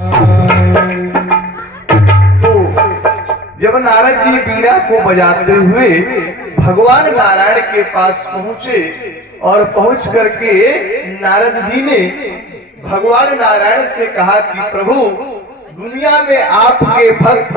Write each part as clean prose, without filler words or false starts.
तो जब नारद जी वीणा को बजाते हुए भगवान नारायण के पास पहुंचे और पहुंच करके नारद जी ने भगवान नारायण से कहा कि प्रभु, दुनिया में आपके भक्त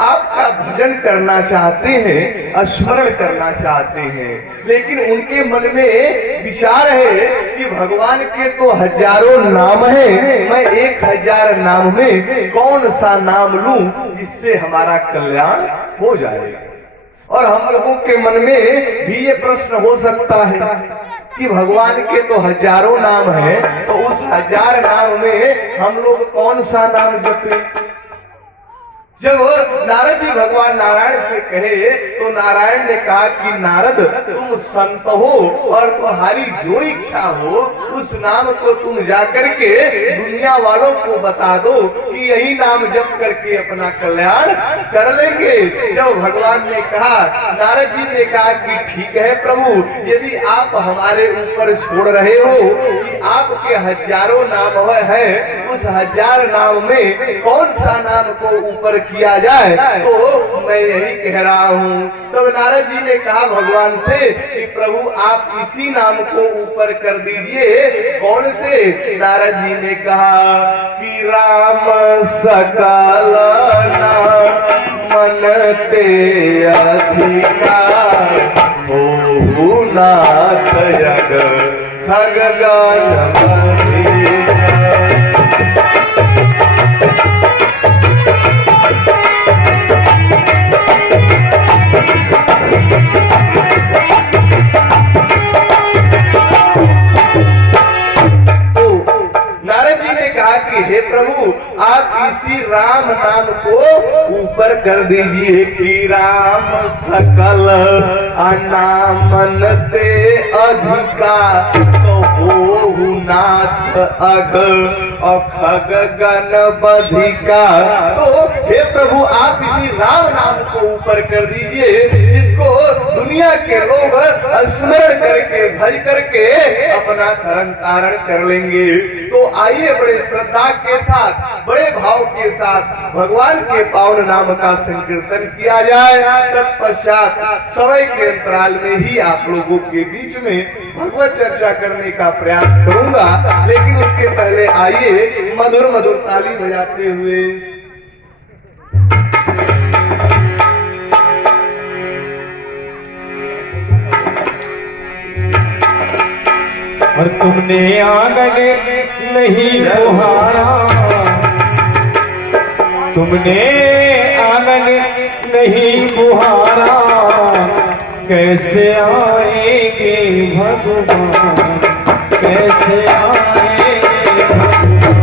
आपका भजन करना चाहते हैं, स्मरण करना चाहते हैं, लेकिन उनके मन में विचार है कि भगवान के तो हजारों नाम हैं, मैं 1000 नाम में कौन सा नाम लूं जिससे हमारा कल्याण हो जाए। और हम लोगों के मन में भी ये प्रश्न हो सकता है कि भगवान के तो हजारों नाम हैं, तो उस 1000 नाम में हम लोग कौन सा नाम जपें। जब नारद जी भगवान नारायण से कहे तो नारायण ने कहा कि नारद, तुम संत हो और तुम्हारी जो इच्छा हो उस नाम को तुम जाकर के दुनिया वालों को बता दो कि यही नाम जप करके अपना कल्याण कर लेंगे। जब भगवान ने कहा, नारद जी ने कहा कि ठीक है प्रभु, यदि आप हमारे ऊपर छोड़ रहे हो कि आपके हजारों नाम है, उस 1000 नाम में कौन सा नाम को ऊपर किया जाए तो मैं यही कह रहा हूँ। तब नारद जी ने कहा भगवान से कि प्रभु, आप इसी नाम को ऊपर कर दीजिए। कौन से? नारद जी ने कहा कि राम सकल नाम मन ते अधिकार, हो नाथ जग खगगन हे प्रभु, आप इसी राम नाम को ऊपर कर दीजिए कि राम सकल अनामन ते अधिकार, तो हो नाथ अग खग गण बधिका। तो हे प्रभु, आप इसी राम नाम को ऊपर कर दीजिए जिसको दुनिया के लोग स्मरण करके भज करके अपना धर्म तारण कर लेंगे। तो आइए बड़े श्रद्धा के साथ, बड़े भाव के साथ भगवान के पावन नाम का संकीर्तन किया जाए। तत्पश्चात समय के अंतराल में ही आप लोगों के बीच में भगवत चर्चा करने का प्रयास करूंगा, लेकिन उसके पहले आइए मधुर मधुर ताली बजाते हुए और तुमने आंगन नहीं बुहारा, तुमने आंगन नहीं बुहारा, कैसे आएंगे भगवान, कैसे आएंगे भगवान।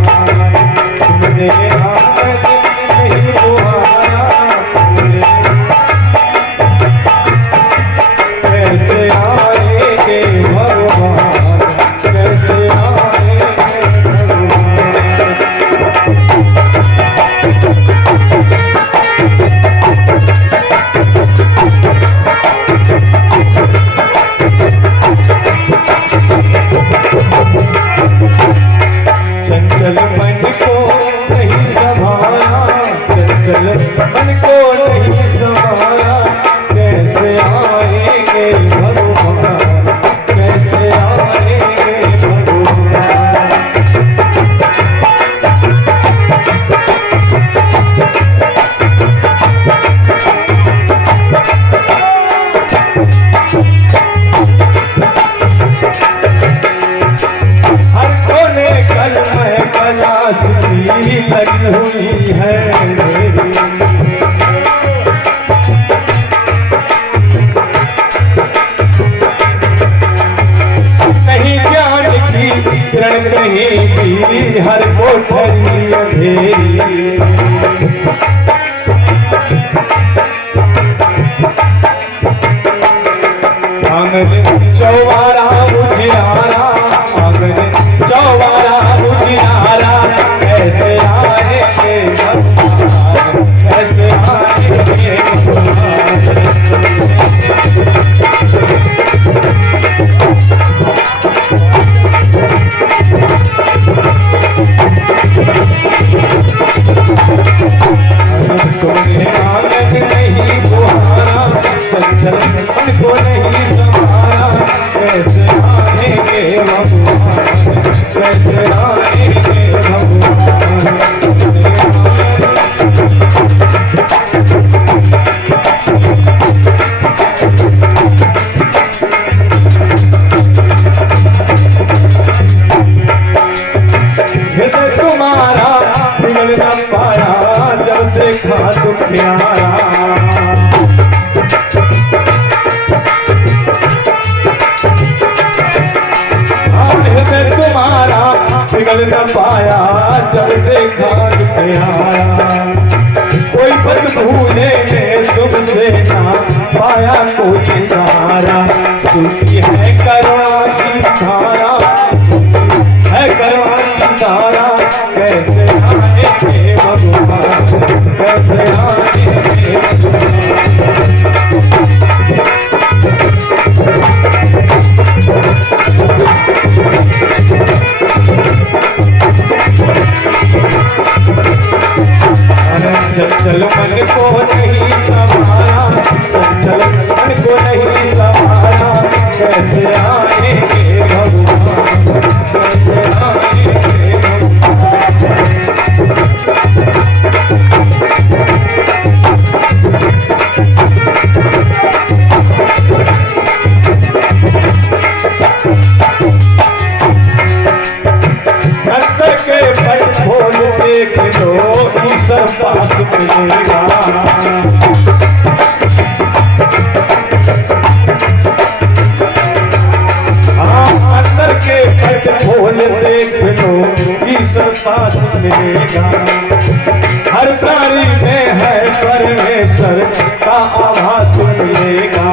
तुमने आंगन नहीं बुहारा, कैसे आएंगे भगवान, कैसे आएंगे चंचल मन को नहीं संभाला, चंचल मन को नहीं संभाला, कैसे आएंगे भगवान, कैसे आएंगे भगवान। हर कोने कल में कलाश की लगी हुई है मेरी, कहीं ज्ञान की किरण, कहीं भी हर कोठरी अंधेरी। आंगन चौबारा उजियारा, आंगन चौबारा उजियारा, कैसे आएंगे भगवान, कैसे आएंगे भगवान। पिघल न पाया जब देखा दुखियारा। हृदय तुम्हारा पिघल न पाया जब देखा दुखियारा। कोई पद भूले ने तुमसे ना पाया कोई सहारा। सुनी है करुणा की धारा, है करुणा की धारा, कैसे आएंगे भगवान, कैसे आएंगे चल मन को नहीं संभाला, चल मन को नहीं संभाला, कैसे आएंगे भगवान, कैसे आएंगे अंदर के पट खोल देख लो ईश्वर पास मिलेगा। हाँ अंदर के पट खोल देख लो ईश्वर पास मिलेगा। हर प्राणी में है परमेश्वर का आभास मिलेगा।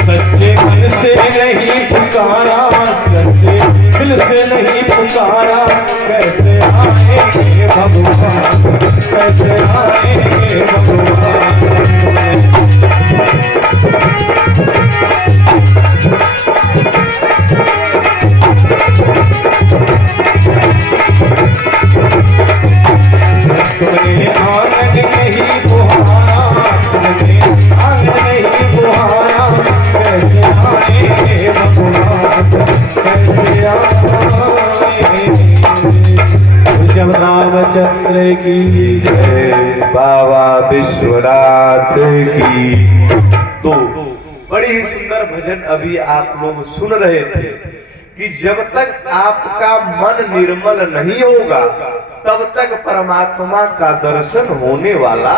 सच्चे मन से नहीं पुकारा, सच्चे दिल से नहीं पुकारा, कैसे आएंगे भगवान, कैसे आएंगे भगवान। तुमने आंगन नहीं बुहारा, तुमने आंगन नहीं बुहारा, कैसे आएंगे भगवान, कैसे आएंगे। जब रामचंद्र की जय, बाबा विश्वनाथ की। तो बड़ी ही सुंदर भजन अभी आप लोग सुन रहे थे कि जब तक आपका मन निर्मल नहीं होगा तब तक परमात्मा का दर्शन होने वाला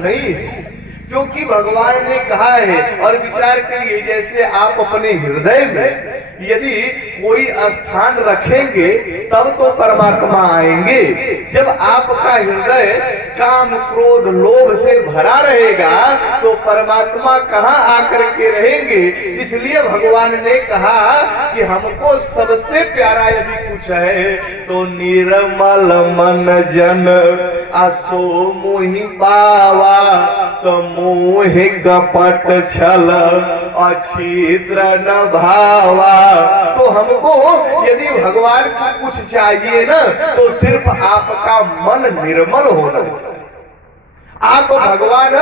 नहीं है। क्योंकि भगवान ने कहा है, और विचार करिए, जैसे आप अपने हृदय में यदि कोई स्थान रखेंगे तब तो परमात्मा आएंगे। जब आपका हृदय काम क्रोध लोभ से भरा रहेगा तो परमात्मा कहाँ आकर के रहेंगे। इसलिए भगवान ने कहा कि हमको सबसे प्यारा यदि कुछ है तो निर्मल मन जन असो मोहि पावा, तो मोह कपट छल अछिद्र न भावा। तो हमको यदि भगवान को कुछ चाहिए ना तो सिर्फ आपका मन निर्मल होना चाहिए। आप भगवान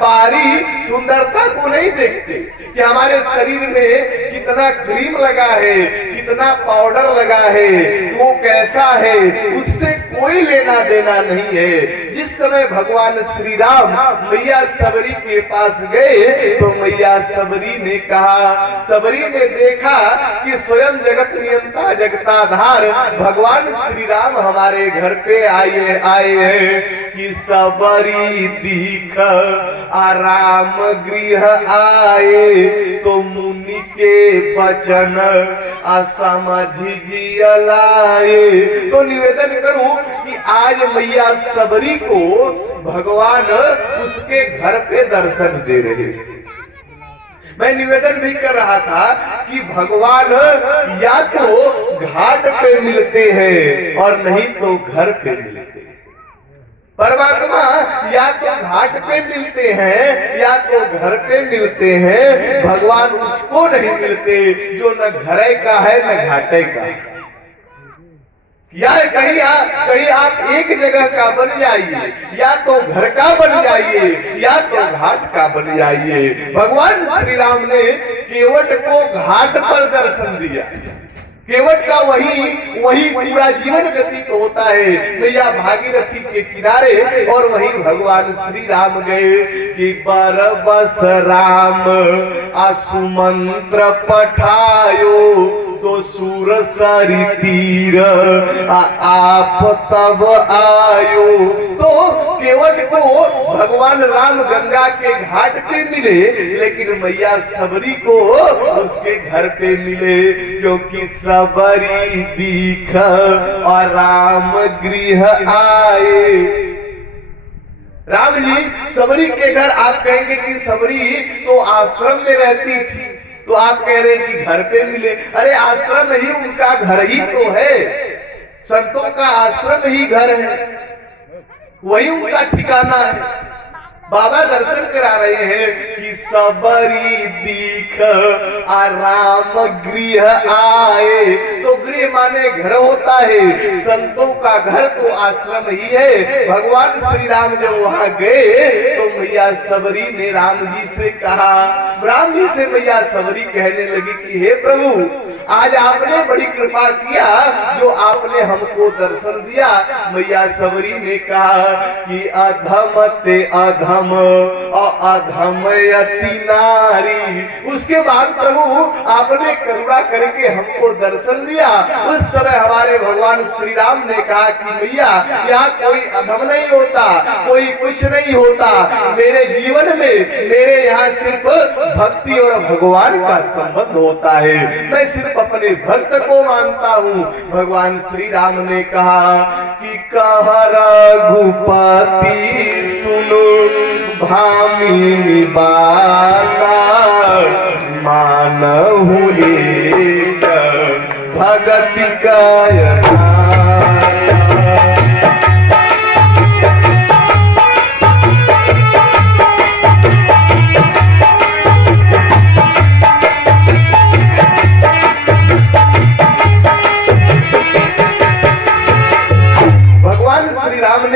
बाहरी सुंदरता को नहीं देखते कि हमारे शरीर में कितना क्रीम लगा है, कितना पाउडर लगा है, वो कैसा है, उससे कोई लेना देना नहीं है। जिस समय भगवान श्री राम मैया सबरी के पास गए तो मैया सबरी ने कहा, सबरी ने देखा कि स्वयं जगत नियंता जगताधार भगवान श्री राम हमारे घर पे आए हैं कि सबरी दीख आराम गृह आए, तो मुनि के वचन असमझी जियलाए। तो निवेदन करूं कि आज मैया सबरी को भगवान उसके घर पे दर्शन दे रहे हैं। मैं निवेदन भी कर रहा था कि भगवान या तो घाट पे मिलते हैं और नहीं तो घर पे मिलते हैं। परमात्मा या तो घाट पे मिलते हैं या तो घर पे मिलते हैं। भगवान उसको नहीं मिलते जो न घरे का है न घाटे का है। या कहीं आप एक जगह का बन जाइए, या तो घर का बन जाइए या तो घाट का बन जाइए। भगवान श्री राम ने केवट को घाट पर दर्शन दिया। केवट का वही पूरा जीवन व्यतीत होता है मैया भागीरथी के किनारे। और वहीं भगवान श्री राम गए कि बरबस राम आसुमंत्र पठायो तो सूर सरी तीर आप तब आयो। तो केवट को भगवान राम गंगा के घाट पे मिले, लेकिन मैया सबरी को उसके घर पे मिले, क्योंकि सबरी दीख और राम गृह आए। राम जी सबरी के घर, आप कहेंगे कि सबरी तो आश्रम में रहती थी, तो आप कह रहे हैं कि घर पे मिले। अरे आश्रम ही उनका घर ही तो है, संतों का आश्रम ही घर है, वही उनका ठिकाना है। बाबा दर्शन करा रहे हैं कि सबरी दीख आराम गृह आए। तो गृह माने घर होता है, संतों का घर तो आश्रम ही है। भगवान श्री राम जब वहां गए तो मैया सबरी ने राम जी से कहा, राम जी से मैया सबरी कहने लगी कि हे प्रभु, आज आपने बड़ी कृपा किया जो आपने हमको दर्शन दिया। मैया सबरी ने कहा कि अधम ते अधम अधमयति नारी। उसके बाद प्रभु आपने करुणा करके हमको दर्शन दिया। उस समय हमारे भगवान श्री राम ने कहा कि भैया यहाँ कोई अधम नहीं होता, कोई कुछ नहीं होता। मेरे जीवन में मेरे यहाँ सिर्फ भक्ति और भगवान का संबंध होता है, मैं सिर्फ अपने भक्त को मानता हूँ। भगवान श्री राम ने कहा कि कह रघुपति सुनो भामिनी बाला, मानहु एक भगति का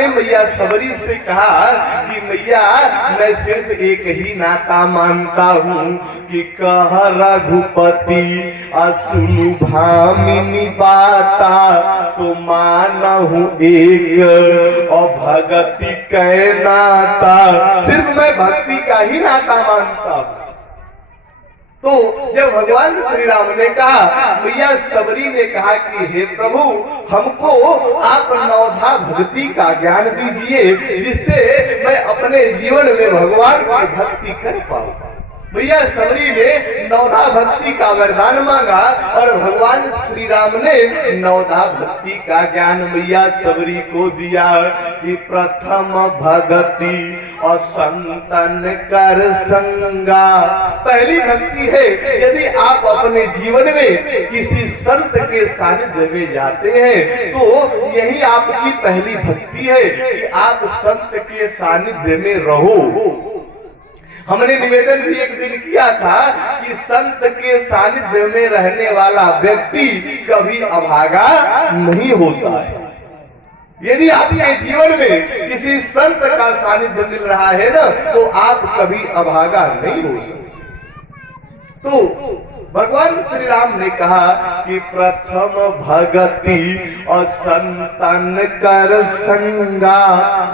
मैया सबरी से कहा कि मैया मैं सिर्फ एक ही नाता मानता हूँ कि कह रघुपति असुनु भामिनी बाता, तो मानहु एक और भगति कै नाता। सिर्फ मैं भक्ति का ही नाता मानता हूँ। तो जब भगवान श्री राम ने कहा, मैया सबरी ने कहा कि हे प्रभु, हमको आप नवधा भक्ति का ज्ञान दीजिए, जिससे मैं अपने जीवन में भगवान की भक्ति कर पाऊं। मैया सबरी ने नवधा भक्ति का वरदान मांगा और भगवान श्री राम ने नवधा भक्ति का ज्ञान मैया सबरी को दिया कि प्रथम भक्ति और संतन कर संगा। पहली भक्ति है, यदि आप अपने जीवन में किसी संत के सानिध्य में जाते हैं तो यही आपकी पहली भक्ति है कि आप संत के सानिध्य में रहो। हमने निवेदन भी एक दिन किया था कि संत के सानिध्य में रहने वाला व्यक्ति कभी अभागा नहीं होता है। यदि आपके जीवन में किसी संत का सानिध्य मिल रहा है ना, तो आप कभी अभागा नहीं हो सकते। तो भगवान श्री राम ने कहा कि प्रथम भगति और संतन कर संगा।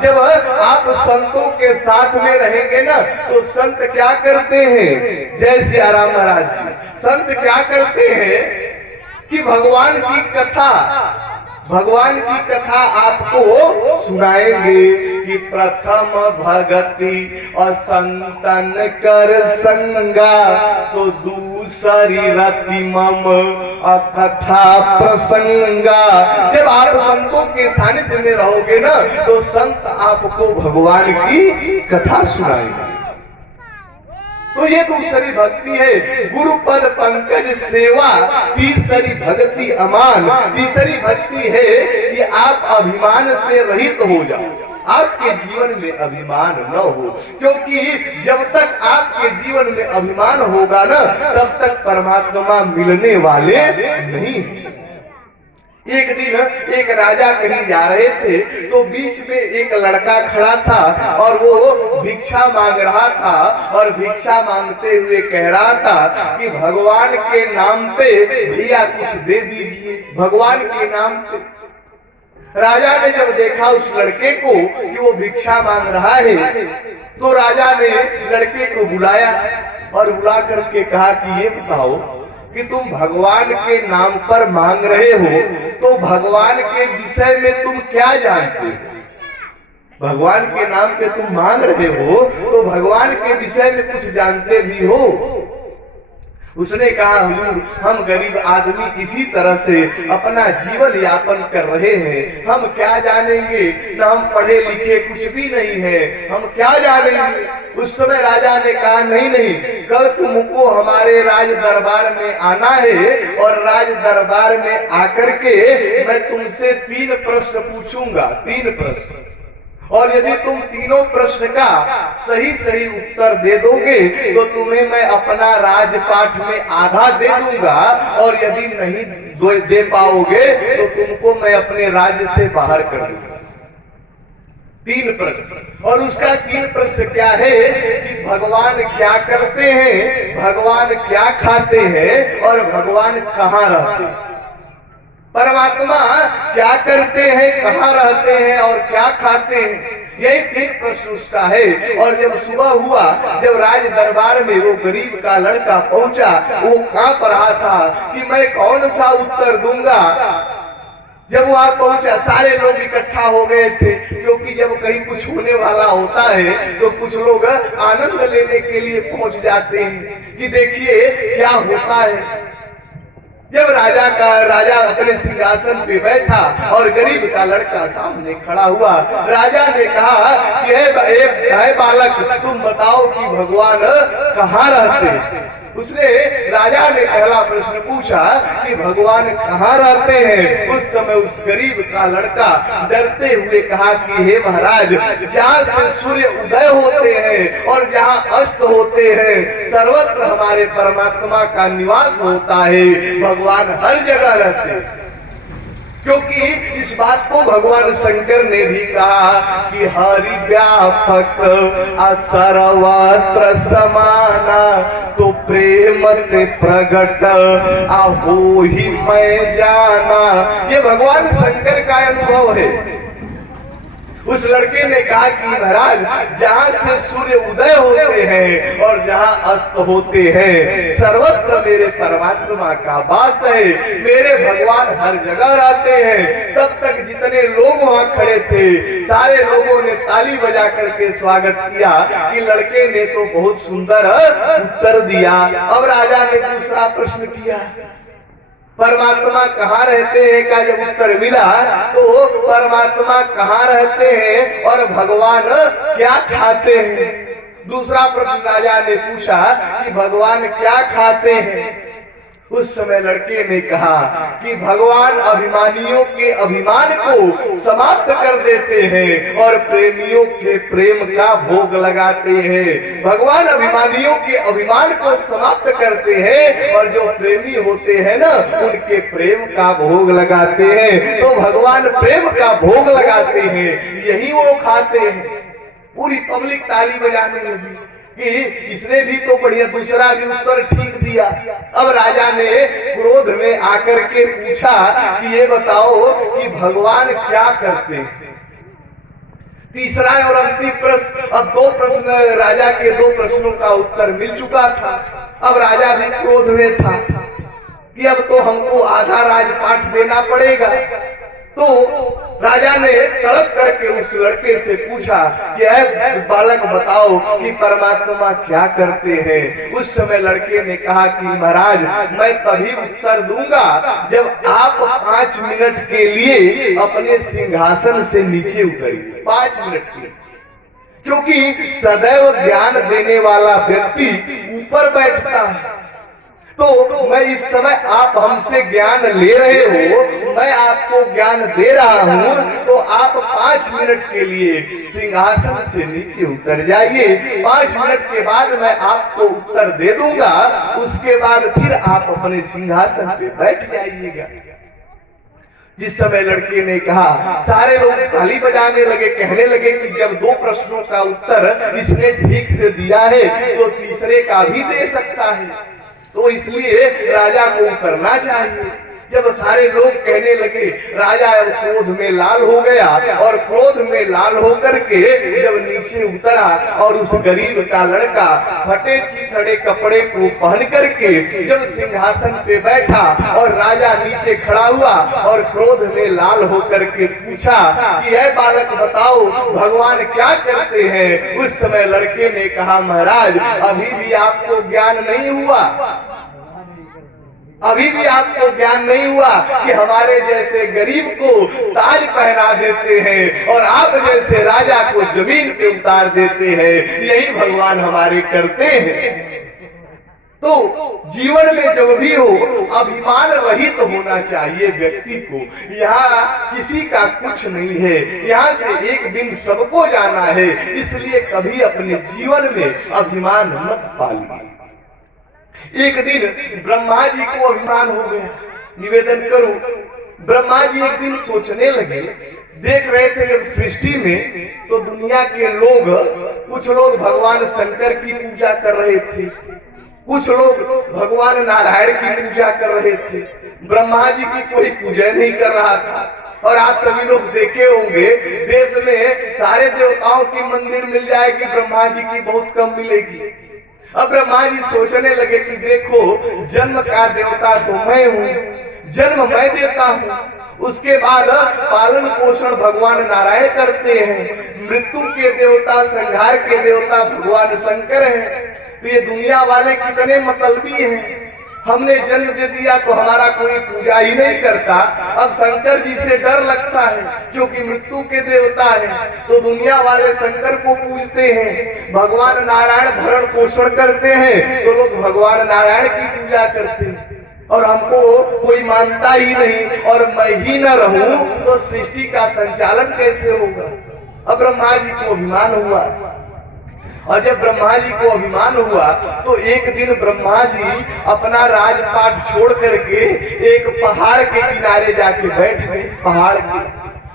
जब आप संतों के साथ में रहेंगे ना, तो संत क्या करते हैं? जय श्री राम महाराज जी। संत क्या करते हैं कि भगवान की कथा आपको सुनाएंगे कि प्रथम भगति और संतन कर संगा, तो दूसरी रति मम कथा प्रसंगा। जब आप संतों के सानिध्य में रहोगे ना, तो संत आपको भगवान की कथा सुनाएंगे। तो ये दूसरी भक्ति है, गुरुपद पंकज सेवा। तीसरी भक्ति अमान। तीसरी भक्ति है कि आप अभिमान से रहित हो जाओ, आपके जीवन में अभिमान न हो, क्योंकि जब तक आपके जीवन में अभिमान होगा ना, तब तक परमात्मा मिलने वाले नहीं। एक दिन एक राजा कहीं जा रहे थे तो बीच में एक लड़का खड़ा था और वो भिक्षा मांग रहा था और भिक्षा मांगते हुए कह रहा था कि भगवान के नाम पे भैया कुछ दे दीजिए, भगवान के नाम पे। राजा ने जब देखा उस लड़के को कि वो भिक्षा मांग रहा है तो राजा ने लड़के को बुलाया और बुला करके कहा कि ये बताओ कि तुम भगवान के नाम पर मांग रहे हो तो भगवान के विषय में तुम क्या जानते हो? भगवान के नाम पे तुम मांग रहे हो तो भगवान के विषय में कुछ जानते भी हो? उसने कहा हुजूर, हम गरीब आदमी इसी तरह से अपना जीवन यापन कर रहे हैं, हम क्या जानेंगे, ना हम पढ़े लिखे कुछ भी नहीं है, हम क्या जानेंगे। उस समय राजा ने कहा नहीं नहीं, कल तुमको हमारे राज दरबार में आना है और राज दरबार में आकर के मैं तुमसे 3 प्रश्न पूछूंगा, 3 प्रश्न, और यदि तुम तीनों प्रश्न का सही सही उत्तर दे दोगे तो तुम्हें मैं अपना राजपाट में आधा दे दूंगा और यदि नहीं दे पाओगे तो तुमको मैं अपने राज्य से बाहर कर दूंगा। 3 प्रश्न, और उसका 3 प्रश्न क्या है कि भगवान क्या करते हैं, भगवान क्या खाते हैं और भगवान कहाँ रहते हैं। परमात्मा क्या करते हैं, कहाँ रहते हैं और क्या खाते हैं, यही 3 प्रश्न उसका है। और जब सुबह हुआ, जब राज दरबार में वो गरीब का लड़का पहुंचा, वो कांप रहा था कि मैं कौन सा उत्तर दूंगा। जब वहां पहुंचा सारे लोग इकट्ठा हो गए थे, क्योंकि जब कहीं कुछ होने वाला होता है तो कुछ लोग आनंद लेने के लिए पहुंच जाते हैं कि देखिए क्या होता है। जब राजा अपने सिंहासन पे बैठा और गरीब का लड़का सामने खड़ा हुआ, राजा ने कहा कि हे बालक, तुम बताओ कि भगवान कहाँ रहते हैं। उसने राजा ने पहला प्रश्न पूछा कि भगवान कहाँ रहते हैं। उस समय उस गरीब का लड़का डरते हुए कहा कि हे महाराज, जहाँ से सूर्य उदय होते हैं और जहाँ अस्त होते हैं सर्वत्र हमारे परमात्मा का निवास होता है, भगवान हर जगह रहते हैं। क्योंकि इस बात को भगवान शंकर ने भी कहा कि हरि व्यापक सर्वत्र समाना, तो प्रेम ते प्रगट आहो ही मैं जाना। ये भगवान शंकर का अनुभव है। उस लड़के ने कहा कि महाराज, जहाँ से सूर्य उदय होते हैं और जहाँ अस्त होते हैं सर्वत्र मेरे परमात्मा का वास है, मेरे भगवान हर जगह रहते हैं। तब तक जितने लोग वहाँ खड़े थे सारे लोगों ने ताली बजा करके स्वागत किया कि लड़के ने तो बहुत सुंदर उत्तर दिया। अब राजा ने दूसरा प्रश्न किया, परमात्मा कहाँ रहते हैं का जब उत्तर मिला तो परमात्मा कहाँ रहते हैं और भगवान क्या खाते हैं। दूसरा प्रश्न राजा ने पूछा कि भगवान क्या खाते हैं। उस समय लड़के ने कहा कि भगवान अभिमानियों के अभिमान को समाप्त कर देते हैं और प्रेमियों के प्रेम का भोग लगाते हैं। भगवान अभिमानियों के अभिमान को समाप्त करते हैं और जो प्रेमी होते हैं ना, उनके प्रेम का भोग लगाते हैं। तो भगवान प्रेम का भोग लगाते हैं, यही वो खाते हैं। पूरी पब्लिक ताली बजाने लगी कि इसने भी तो बढ़िया दूसरा भी उत्तर ठीक दिया। अब राजा ने क्रोध में आकर के पूछा कि ये बताओ कि भगवान क्या करते हैं। तीसरा और अंतिम प्रश्न, अब 2 प्रश्न, राजा के 2 प्रश्नों का उत्तर मिल चुका था। अब राजा भी क्रोध में था कि अब तो हमको आधा राजपाट देना पड़ेगा। तो राजा ने तड़प करके उस लड़के से पूछा कि बालक बताओ कि परमात्मा क्या करते हैं। उस समय लड़के ने कहा कि महाराज, मैं तभी उत्तर दूंगा जब आप 5 मिनट के लिए अपने सिंहासन से नीचे उतरिए। 5 मिनट के लिए, क्योंकि सदैव ज्ञान देने वाला व्यक्ति ऊपर बैठता है। तो मैं इस समय आप हमसे ज्ञान ले रहे हो, मैं आपको ज्ञान दे रहा हूँ, तो आप 5 मिनट के लिए सिंहासन से नीचे उतर जाइए। 5 मिनट के बाद मैं आपको उत्तर दे दूंगा, उसके बाद फिर आप अपने सिंहासन पे बैठ जाइएगा। जिस समय लड़के ने कहा, सारे लोग ताली बजाने लगे, कहने लगे कि जब 2 प्रश्नों का उत्तर इसने ठीक से दिया है तो तीसरे का भी दे सकता है, तो इसलिए राजा को उतरना चाहिए। जब सारे लोग कहने लगे, राजा क्रोध में लाल हो गया और क्रोध में लाल होकर के जब नीचे उतरा और उस गरीब का लड़का फटे चिथड़े कपड़े को पहन करके जब सिंहासन पे बैठा और राजा नीचे खड़ा हुआ और क्रोध में लाल होकर के पूछा कि है बालक बताओ भगवान क्या करते हैं। उस समय लड़के ने कहा, महाराज अभी भी आपको ज्ञान नहीं हुआ, अभी भी आपको ज्ञान नहीं हुआ कि हमारे जैसे गरीब को ताज पहना देते हैं और आप जैसे राजा को जमीन पे उतार देते हैं, यही भगवान हमारे करते हैं। तो जीवन में जो भी हो अभिमान रहित तो होना चाहिए व्यक्ति को। यहाँ किसी का कुछ नहीं है, यहाँ से एक दिन सबको जाना है, इसलिए कभी अपने जीवन में अभिमान मत पालिए। एक दिन ब्रह्मा जी को अभिमान हो गया, निवेदन करूं, ब्रह्मा जी एक दिन सोचने लगे, देख रहे थे जब सृष्टि में तो दुनिया के लोग, कुछ लोग भगवान शंकर की पूजा कर रहे थे, कुछ लोग भगवान नारायण की पूजा कर रहे थे, ब्रह्मा जी की कोई पूजा नहीं कर रहा था। और आप सभी लोग देखे होंगे देश में सारे देवताओं की मंदिर मिल जाएगी, ब्रह्मा जी की बहुत कम मिलेगी। अब ब्रह्मा जी सोचने लगे कि देखो जन्म का देवता तो मैं हूँ, जन्म मैं देता हूँ, उसके बाद पालन पोषण भगवान नारायण करते हैं, मृत्यु के देवता संहार के देवता भगवान शंकर हैं। तो ये दुनिया वाले कितने मतलबी हैं, हमने जन्म दे दिया तो हमारा कोई पूजा ही नहीं करता। अब शंकर जी से डर लगता है क्योंकि मृत्यु के देवता है, तो दुनिया वाले शंकर को पूजते हैं, भगवान नारायण भरण पोषण करते हैं तो लोग भगवान नारायण की पूजा करते हैं, और हमको कोई मानता ही नहीं और मैं ही न रहूं तो सृष्टि का संचालन कैसे होगा। अब ब्रह्मा जी को अभिमान हुआ, और जब ब्रह्मा जी को अभिमान हुआ तो एक दिन ब्रह्मा जी अपना राजपाट छोड़ करके एक पहाड़ के किनारे जाके बैठ गए। पहाड़ के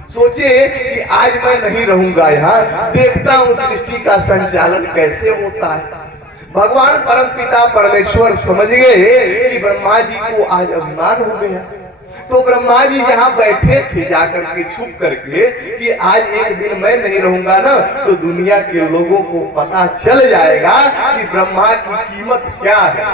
सोचे कि आज मैं नहीं रहूंगा यहाँ, देखता हूँ सृष्टि का संचालन कैसे होता है। भगवान परमपिता परमेश्वर समझ गए कि ब्रह्मा जी को आज अभिमान हो गया, तो ब्रह्मा जी यहाँ बैठे थे जाकर के छुप करके कि आज एक दिन मैं नहीं रहूंगा ना तो दुनिया के लोगों को पता चल जाएगा कि ब्रह्मा की कीमत क्या है।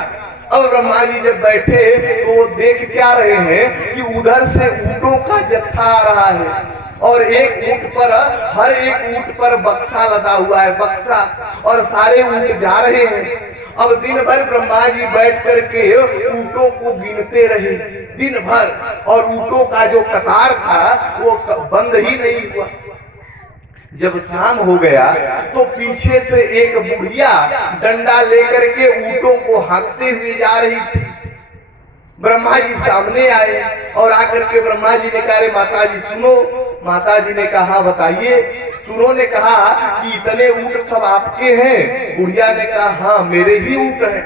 अब ब्रह्मा जी जब बैठे तो वो देख क्या रहे हैं कि उधर से ऊंटों का जत्था आ रहा है और एक ऊंट पर, हर एक ऊंट पर बक्सा लदा हुआ है, बक्सा, और सारे ऊंट जा रहे हैं। अब दिन भर ब्रह्मा जी बैठ करके ऊंटों को गिनते रहे दिन भर, और ऊंटों का जो कतार था वो बंद ही नहीं हुआ। जब शाम हो गया तो पीछे से एक बुढ़िया डंडा लेकर के ऊंटों को हाँकते हुए जा रही थी। ब्रह्मा जी सामने आए और आकर के ब्रह्मा जी ने कहा, माता जी सुनो। माता जी ने कहा बताइए। उन्होंने कहा कि इतने ऊंट सब आपके हैं। बुढ़िया ने कहा हाँ मेरे ही ऊंट हैं।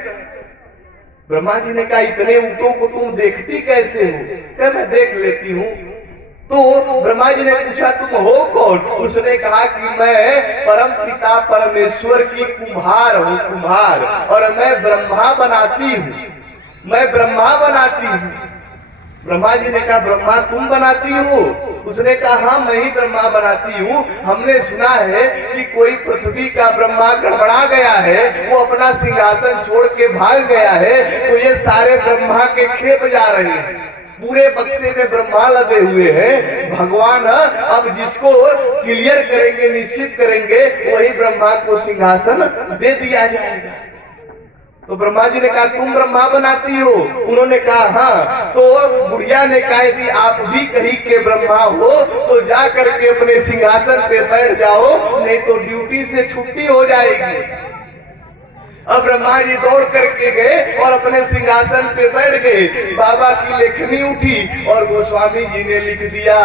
ब्रह्मा जी ने कहा इतने ऊंटों को तुम देखती कैसे हो? क्या मैं देख लेती हूँ। तो ब्रह्मा जी ने पूछा तुम हो कौन? उसने कहा कि मैं परम पिता परमेश्वर की कुम्हार हूँ, कुम्हार, और मैं ब्रह्मा बनाती हूँ, मैं ब्रह्मा बनाती हूँ। ब्रह्मा जी ने कहा ब्रह्मा तुम बनाती हो? उसने कहा हाँ मैं ही ब्रह्मा बनाती हूँ। हमने सुना है कि कोई पृथ्वी का ब्रह्मा गड़बड़ा गया है, वो अपना सिंहासन छोड़ के भाग गया है, तो ये सारे ब्रह्मा के खेप जा रहे हैं, पूरे बक्से में ब्रह्मा लदे हुए हैं। भगवान अब जिसको क्लियर करेंगे, निश्चित करेंगे, वही ब्रह्मा को सिंहासन दे दिया जाएगा। तो ब्रह्मा जी ने कहा तुम ब्रह्मा बनाती हो? उन्होंने कहा हाँ। तो बुढ़िया ने कहा यदि आप भी कहीं के ब्रह्मा हो तो जा करके अपने सिंहासन पे बैठ जाओ, नहीं तो ड्यूटी से छुट्टी हो जाएगी। अब ब्रह्मा जी दौड़ करके गए और अपने सिंहासन पे बैठ गए। बाबा की लेखनी उठी और गोस्वामी जी ने लिख दिया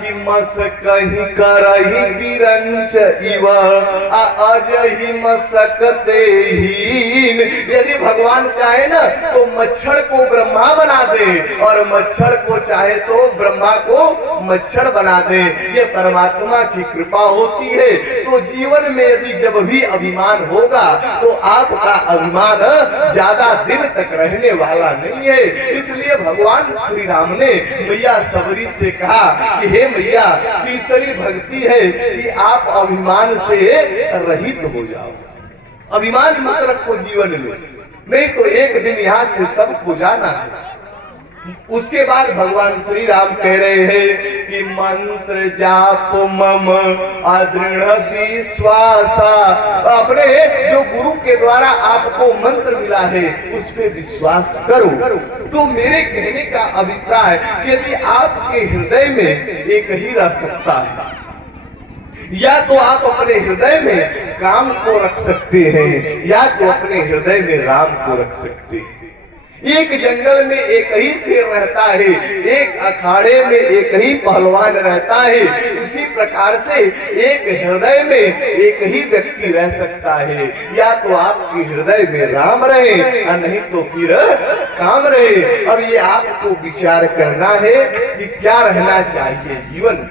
कि मस कहीं करही बिरंच इव अजहि मसकते हीन। यदि भगवान चाहे ना तो मच्छर को ब्रह्मा बना दे और मच्छर को चाहे तो ब्रह्मा को मच्छर बना दे। ये परमात्मा की कृपा होती है। तो जीवन में यदि जब भी अभिमान होगा तो आपका अभिमान ज्यादा दिन तक रहने वाला नहीं है। इसलिए भगवान श्री राम ने मैया सबरी से कहा कि हे मैया, तीसरी भक्ति है कि आप अभिमान से रहित हो जाओ। अभिमान मत रखो जीवन में, नहीं तो एक दिन यहाँ से सबको जाना है। उसके बाद भगवान श्री राम कह रहे हैं कि मंत्र जाप मम अदृढ़ विश्वासा। अपने जो गुरु के द्वारा आपको मंत्र मिला है उस पे विश्वास करो। तो मेरे कहने का अभिप्राय कि यदि आपके हृदय में एक ही रह सकता है, या तो आप अपने हृदय में काम को रख सकते हैं या तो अपने हृदय में राम को रख सकते हैं। एक जंगल में एक ही शेर रहता है, एक अखाड़े में एक ही पहलवान रहता है। उसी प्रकार से एक हृदय में एक ही व्यक्ति रह सकता है, या तो आपके हृदय में राम रहे और नहीं तो फिर काम रहे। अब ये आपको विचार करना है कि क्या रहना चाहिए जीवन।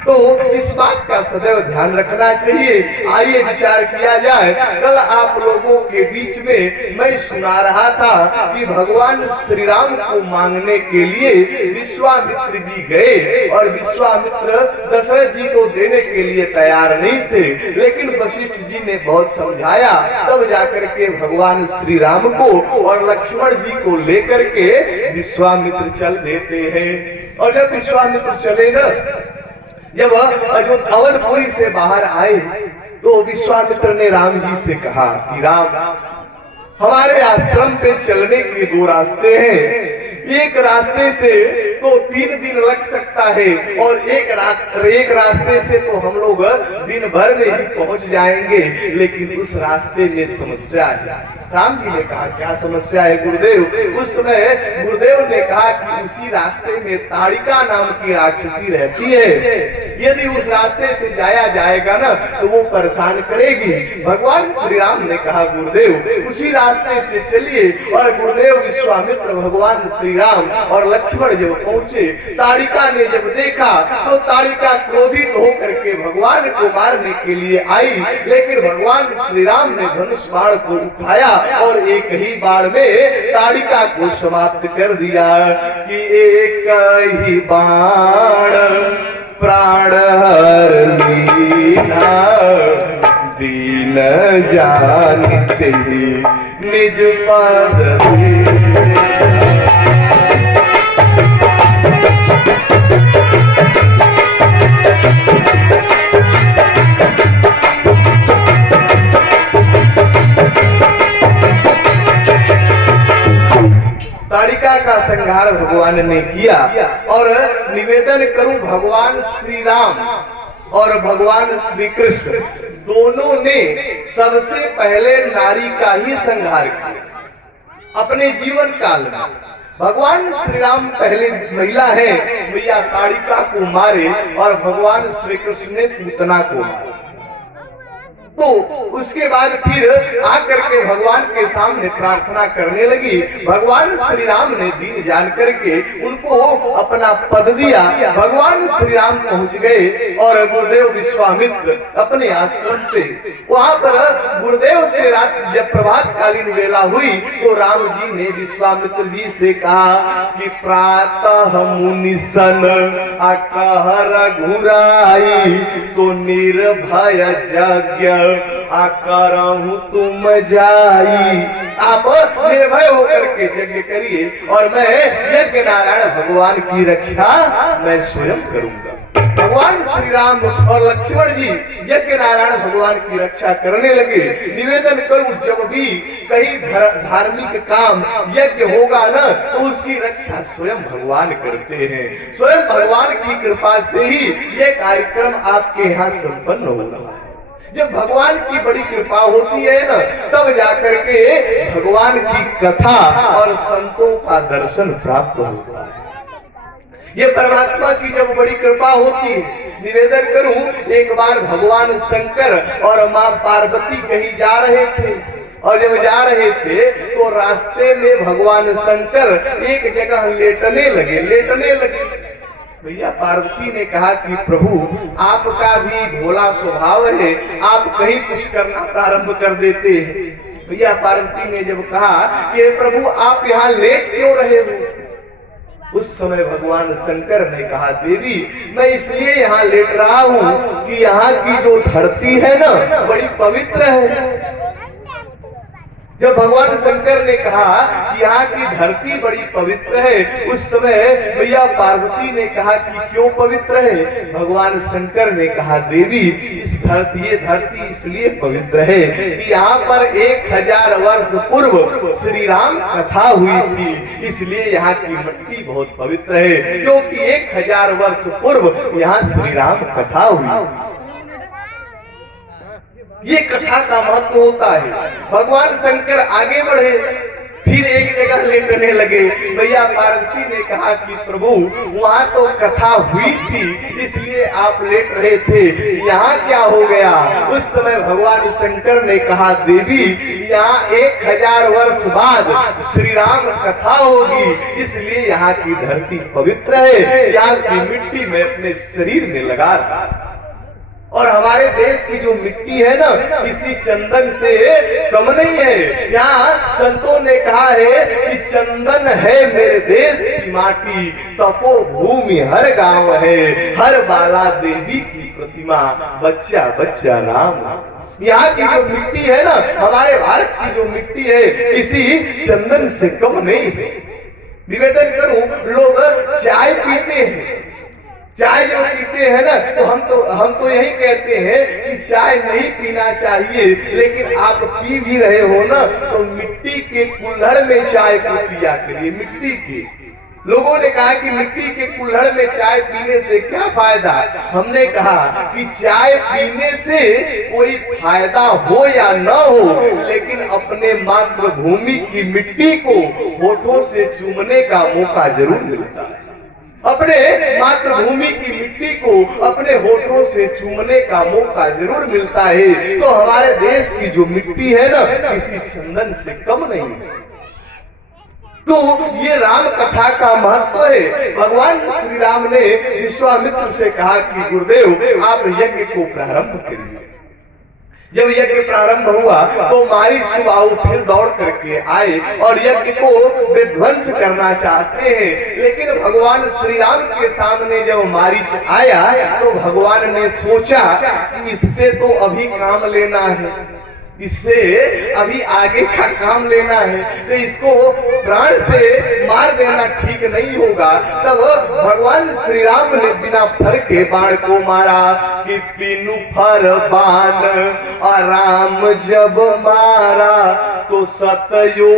तो इस बात का सदैव ध्यान रखना चाहिए। आइए विचार किया जाए। कल आप लोगों के बीच में मैं सुना रहा था कि भगवान श्री राम को मांगने के लिए विश्वामित्र जी गए और विश्वामित्र दशरथ जी को देने के लिए तैयार नहीं थे, लेकिन वशिष्ठ जी ने बहुत समझाया, तब जाकर के भगवान श्री राम को और लक्ष्मण जी को लेकर के विश्वामित्र चल देते हैं। और जब विश्वामित्र चले ना, जब अवधपुरी से बाहर आए तो विश्वामित्र ने राम जी से कहा कि राम, हमारे आश्रम पे चलने के दो रास्ते हैं। एक रास्ते से तो 3 दिन लग सकता है और एक रास्ते से तो हम लोग दिन भर में ही पहुंच जाएंगे, लेकिन उस रास्ते में समस्या है। राम जी ने कहा क्या समस्या है गुरुदेव? उस समय गुरुदेव ने कहा कि उसी रास्ते में ताड़िका नाम की राक्षसी रहती है। यदि उस रास्ते से जाया जाएगा ना तो वो परेशान करेगी। भगवान श्री राम ने कहा गुरुदेव उसी रास्ते से चलिए। और गुरुदेव विश्वामित्र, भगवान श्री राम और लक्ष्मण जब पहुंचे, ताड़िका ने जब देखा तो ताड़िका क्रोधित होकर के भगवान को मारने के लिए आई, लेकिन भगवान श्री राम ने धनुष बाण को उठाया और एक ही बाण में ताड़िका को समाप्त कर दिया कि एक ही बाण प्राण हर लीना, दीन जानते निज पद ताड़िका का संहार भगवान ने किया। और निवेदन करूं, भगवान श्री राम और भगवान श्री कृष्ण दोनों ने सबसे पहले नारी का ही संहार किया अपने जीवन काल में। भगवान श्री राम पहले महिला है, मैया ताड़िका को मारे और भगवान श्री कृष्ण ने पूतना को मारा। तो उसके बाद फिर आकर के भगवान के सामने प्रार्थना करने लगी। भगवान श्री राम ने दीन जान करके उनको अपना पद दिया। भगवान श्री राम पहुंच गए और गुरुदेव विश्वामित्र अपने आश्रम से, वहां पर गुरुदेव से रात जब प्रभात कालीन वेला हुई तो राम जी ने विश्वामित्र जी से कहा कि प्रातः मुनि सन अकहर घुराई, तो निर्भय यज्ञ आकरहु तुम जाई। आप निर्भय होकर के यज्ञ करिए और मैं यज्ञ नारायण भगवान की रक्षा मैं स्वयं करूंगा। भगवान श्री राम और लक्ष्मण जी यज्ञ नारायण भगवान की रक्षा करने लगे। निवेदन करूं, जब भी कहीं धार्मिक काम यज्ञ होगा ना तो उसकी रक्षा स्वयं भगवान करते हैं। स्वयं भगवान की कृपा से ही ये कार्यक्रम आपके यहाँ संपन्न हो रहा है। जब भगवान की बड़ी कृपा होती है ना, तब जाकर के भगवान की कथा और संतों का दर्शन प्राप्त होता है। ये परमात्मा की जब बड़ी कृपा होती है। निवेदन करूं, एक बार भगवान शंकर और मां पार्वती कहीं जा रहे थे, और जब जा रहे थे तो रास्ते में भगवान शंकर एक जगह लेटने लगे। भैया पार्वती ने कहा कि प्रभु आपका भी भोला स्वभाव है, आप कहीं कुछ करना प्रारंभ कर देते हैं। भैया पार्वती ने जब कहा कि प्रभु आप यहाँ लेट क्यों रहे हो, उस समय भगवान शंकर ने कहा देवी मैं इसलिए यहाँ लेट रहा हूँ कि यहाँ की जो धरती है ना बड़ी पवित्र है। जब भगवान शंकर ने कहा कि यहाँ की धरती बड़ी पवित्र है, उस समय भैया पार्वती ने कहा कि क्यों पवित्र है। भगवान शंकर ने कहा देवी ये धरती इसलिए पवित्र है कि यहाँ पर 1000 वर्ष पूर्व श्री राम कथा हुई थी, इसलिए यहाँ की मिट्टी बहुत पवित्र है, क्योंकि 1000 वर्ष पूर्व यहाँ श्री राम कथा हुई। ये कथा का महत्व होता है। भगवान शंकर आगे बढ़े, फिर एक जगह लेटने लगे। भैया पार्वती ने कहा कि प्रभु वहाँ तो कथा हुई थी इसलिए आप लेट रहे थे, यहाँ क्या हो गया। उस समय भगवान शंकर ने कहा देवी यहाँ 1000 वर्ष बाद श्री राम कथा होगी, इसलिए यहाँ की धरती पवित्र है, यहाँ की मिट्टी में अपने शरीर में लगा रहा। और हमारे देश की जो मिट्टी है ना किसी चंदन से कम नहीं है। यहाँ संतों ने कहा है कि चंदन है मेरे देश की माटी, तपो भूमि हर गांव है, हर बाला देवी की प्रतिमा, बच्चा बच्चा नाम। यहाँ की जो मिट्टी है ना, हमारे भारत की जो मिट्टी है किसी चंदन से कम नहीं है। निवेदन करूं, लोग चाय पीते हैं, चाय जो पीते हैं ना तो हम तो यही कहते हैं कि चाय नहीं पीना चाहिए, लेकिन आप पी भी रहे हो ना तो मिट्टी के कुल्हड़ में चाय को पिया करिए। मिट्टी के लोगों ने कहा कि मिट्टी के कुल्हड़ में चाय पीने से क्या फायदा। हमने कहा कि चाय पीने से कोई फायदा हो या न हो, लेकिन अपने मातृभूमि की मिट्टी को होठों से चूमने का मौका जरूर मिलता है। अपने मातृभूमि की मिट्टी को अपने होठों से चूमने का मौका जरूर मिलता है। तो हमारे देश की जो मिट्टी है ना किसी चंदन से कम नहीं है। तो ये राम कथा का महत्व है। भगवान श्री राम ने विश्वामित्र से कहा कि गुरुदेव आप यज्ञ को प्रारंभ करिए। जब यज्ञ प्रारंभ हुआ तो मारीचबाहु फिर दौड़ करके आए और यज्ञ को विध्वंस करना चाहते हैं, लेकिन भगवान श्री राम के सामने जब मारीच आया तो भगवान ने सोचा कि इससे तो अभी काम लेना है, इससे अभी आगे का काम लेना है, तो इसको प्राण से मार देना ठीक नहीं होगा। तब भगवान श्री राम ने बिना फर के बाण को मारा कि पीनू फर बाण, और राम जब मारा तो सतयुग